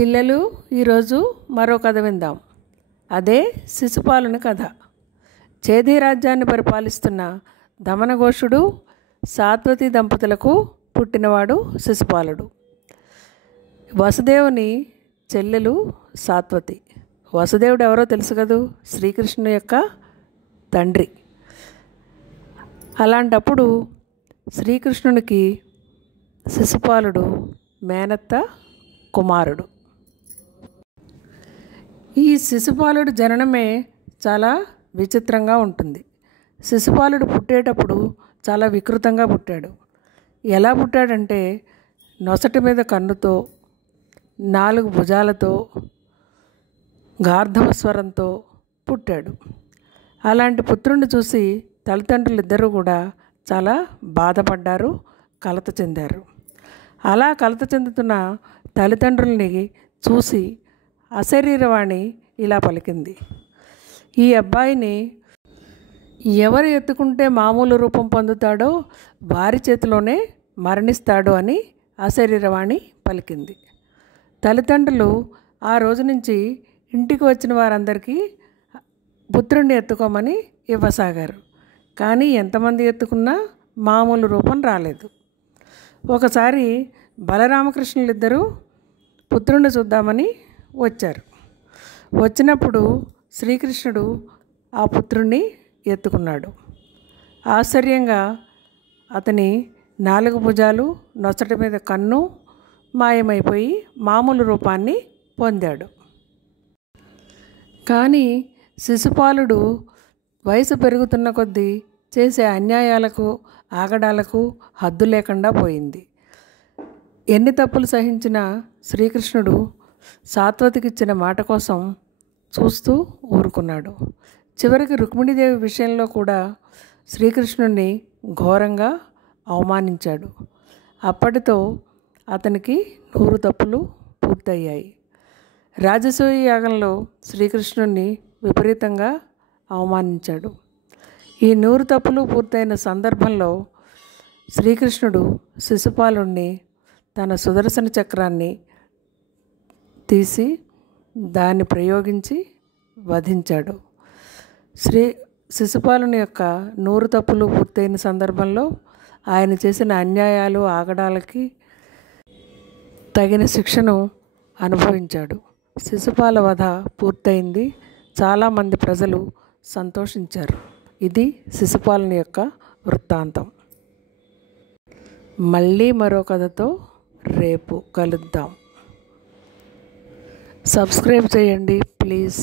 పిల్లలు ఈరోజు మరో కథ విందాం. అదే శిశుపాలుని కథ. చేది రాజ్యాన్ని పరిపాలిస్తున్న దమనఘోషుడు సాత్వతి దంపతులకు పుట్టినవాడు శిశుపాలుడు. వసుదేవుని చెల్లెలు సాత్వతి. వసుదేవుడు ఎవరో తెలుసు కదూ, శ్రీకృష్ణుని యొక్క తండ్రి. అలాంటప్పుడు శ్రీకృష్ణునికి శిశుపాలుడు మేనత్త కుమారుడు. ఈ శిశుపాలుడు జననమే చాలా విచిత్రంగా ఉంటుంది. శిశుపాలుడు పుట్టేటప్పుడు చాలా వికృతంగా పుట్టాడు. ఎలా పుట్టాడంటే నొసటి మీద కన్నుతో, 4 భుజాలతో, గార్ధవ స్వరంతో పుట్టాడు. అలాంటి పుత్రుణ్ణి చూసి తల్లిదండ్రులు ఇద్దరూ కూడా చాలా బాధపడ్డారు, కలత చెందారు. అలా కలత చెందుతున్న తల్లిదండ్రుల్ని చూసి అశరీరవాణి ఇలా పలికింది: ఈ అబ్బాయిని ఎవరు ఎత్తుకుంటే మామూలు రూపం పొందుతాడో వారి చేతిలోనే మరణిస్తాడు అని అశరీరవాణి పలికింది. తల్లిదండ్రులు ఆ రోజు నుంచి ఇంటికి వచ్చిన వారందరికీ పుత్రుణ్ణి ఎత్తుకోమని ఇవ్వసాగారు. కానీ ఎంతమంది ఎత్తుకున్నా మామూలు రూపం రాలేదు. ఒకసారి బలరామకృష్ణులిద్దరూ పుత్రుణ్ణి చూద్దామని వచ్చారు. వచ్చినప్పుడు శ్రీకృష్ణుడు ఆ పుత్రుణ్ణి ఎత్తుకున్నాడు. ఆశ్చర్యంగా అతని 4 భుజాలు, నొసటి మీద కన్ను మాయమైపోయి మామూలు రూపాన్ని పొందాడు. కానీ శిశుపాలుడు వయసు పెరుగుతున్న కొద్దీ చేసే అన్యాయాలకు, ఆగడాలకు హద్దు లేకుండా పోయింది. ఎన్ని తప్పులు సహించినా శ్రీకృష్ణుడు సాత్వతికిచ్చిన మాట కోసం చూస్తూ ఊరుకున్నాడు. చివరికి రుక్మిణీదేవి విషయంలో కూడా శ్రీకృష్ణుడిని ఘోరంగా అవమానించాడు. అప్పటితో అతనికి 100 తప్పులు పూర్తయ్యాయి. రాజసూయ యాగంలో శ్రీకృష్ణుడిని విపరీతంగా అవమానించాడు. ఈ 100 తప్పులు పూర్తయిన సందర్భంలో శ్రీకృష్ణుడు శిశుపాలుణ్ణి తన సుదర్శన చక్రాన్ని తీసి దాన్ని ప్రయోగించి వధించాడు. శిశుపాలుని యొక్క 100 తప్పులు పూర్తయిన సందర్భంలో ఆయన చేసిన అన్యాయాలు, ఆగడాలకి తగిన శిక్షను అనుభవించాడు. శిశుపాల వధ పూర్తయింది. చాలామంది ప్రజలు సంతోషించారు. ఇది శిశుపాలుని యొక్క వృత్తాంతం. మళ్ళీ మరో కథతో రేపు కలుద్దాం. సబ్స్క్రైబ్ చేయండి ప్లీజ్.